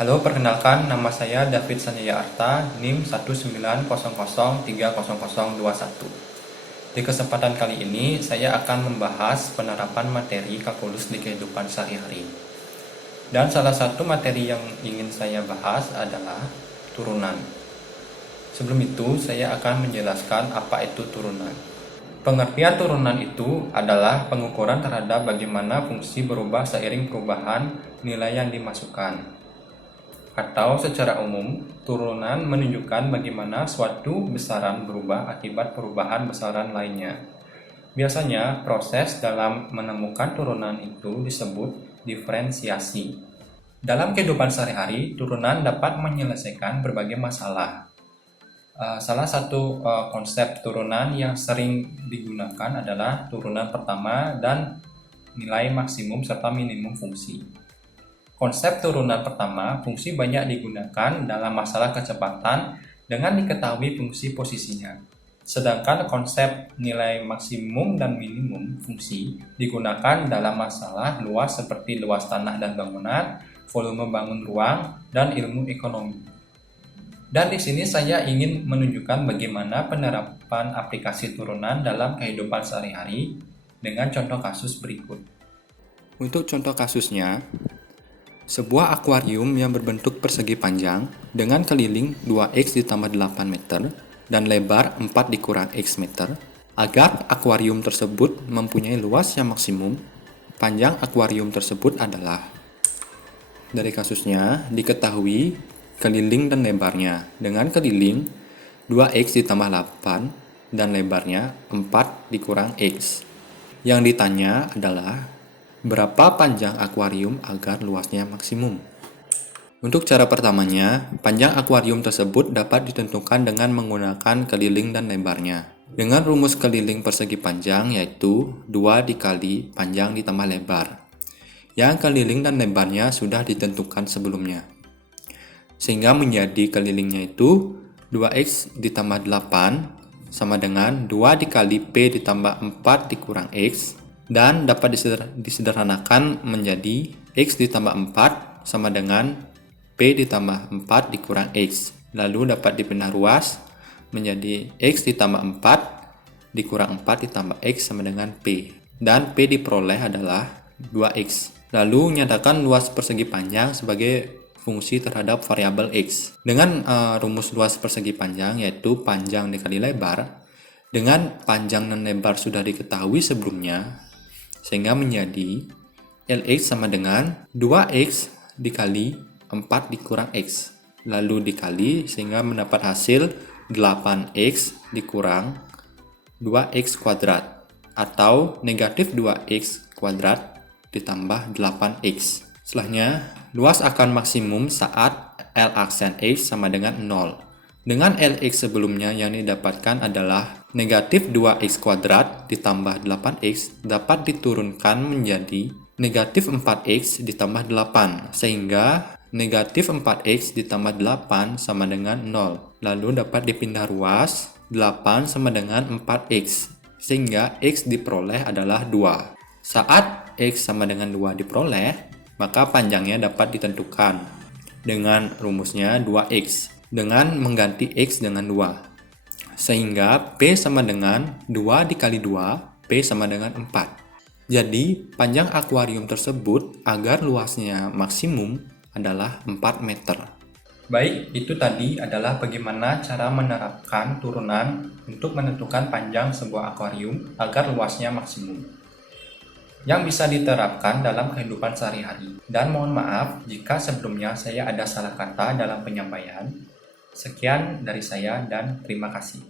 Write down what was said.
Halo, perkenalkan nama saya David Sanjaya Arta, NIM 190030021. Di kesempatan kali ini, saya akan membahas penerapan materi kalkulus di kehidupan sehari-hari. Dan salah satu materi yang ingin saya bahas adalah turunan. Sebelum itu, saya akan menjelaskan apa itu turunan. Pengertian turunan itu adalah pengukuran terhadap bagaimana fungsi berubah seiring perubahan nilai yang dimasukkan. Atau secara umum, turunan menunjukkan bagaimana suatu besaran berubah akibat perubahan besaran lainnya. Biasanya, proses dalam menemukan turunan itu disebut diferensiasi. Dalam kehidupan sehari-hari, turunan dapat menyelesaikan berbagai masalah. Salah satu konsep turunan yang sering digunakan adalah turunan pertama dan nilai maksimum serta minimum fungsi. Konsep turunan pertama, fungsi banyak digunakan dalam masalah kecepatan dengan diketahui fungsi posisinya. Sedangkan konsep nilai maksimum dan minimum fungsi digunakan dalam masalah luas seperti luas tanah dan bangunan, volume bangun ruang, dan ilmu ekonomi. Dan di sini saya ingin menunjukkan bagaimana penerapan aplikasi turunan dalam kehidupan sehari-hari dengan contoh kasus berikut. Untuk contoh kasusnya, sebuah akuarium yang berbentuk persegi panjang dengan keliling 2x ditambah 8 meter dan lebar 4 dikurang x meter. Agar akuarium tersebut mempunyai luas yang maksimum, panjang akuarium tersebut adalah, dari kasusnya diketahui keliling dan lebarnya. Dengan keliling 2x ditambah 8 dan lebarnya 4 dikurang x. Yang ditanya adalah berapa panjang akuarium agar luasnya maksimum. Untuk cara pertamanya, panjang akuarium tersebut dapat ditentukan dengan menggunakan keliling dan lebarnya. Dengan rumus keliling persegi panjang yaitu 2 dikali panjang ditambah lebar. Yang keliling dan lebarnya sudah ditentukan sebelumnya. Sehingga menjadi kelilingnya itu 2x ditambah 8 sama dengan 2 dikali P ditambah 4 dikurang X, dan dapat disederhanakan menjadi X ditambah 4 sama dengan P ditambah 4 dikurang X. Lalu dapat dipindah ruas menjadi X ditambah 4 dikurang 4 ditambah X sama dengan P. Dan P diperoleh adalah 2X. Lalu nyatakan luas persegi panjang sebagai fungsi terhadap variabel X. Dengan rumus luas persegi panjang yaitu panjang dikali lebar, dengan panjang dan lebar sudah diketahui sebelumnya, sehingga menjadi Lx sama dengan 2x dikali 4 dikurang x. Lalu dikali sehingga mendapat hasil 8x dikurang 2x kuadrat atau negatif 2x kuadrat ditambah 8x. Setelahnya, luas akan maksimum saat L aksen X sama dengan 0. Dengan Lx sebelumnya yang didapatkan adalah negatif 2x kuadrat ditambah 8x dapat diturunkan menjadi negatif 4x ditambah 8. Sehingga negatif 4x ditambah 8 sama dengan 0. Lalu dapat dipindah ruas 8 sama dengan 4x. Sehingga x diperoleh adalah 2. Saat x sama dengan 2 diperoleh, maka panjangnya dapat ditentukan dengan rumusnya 2x dengan mengganti x dengan 2. Sehingga P sama dengan 2 dikali 2, P sama dengan 4. Jadi, panjang akuarium tersebut agar luasnya maksimum adalah 4 meter. Baik, itu tadi adalah bagaimana cara menerapkan turunan untuk menentukan panjang sebuah akuarium agar luasnya maksimum, yang bisa diterapkan dalam kehidupan sehari-hari. Dan mohon maaf jika sebelumnya saya ada salah kata dalam penyampaian. Sekian dari saya dan terima kasih.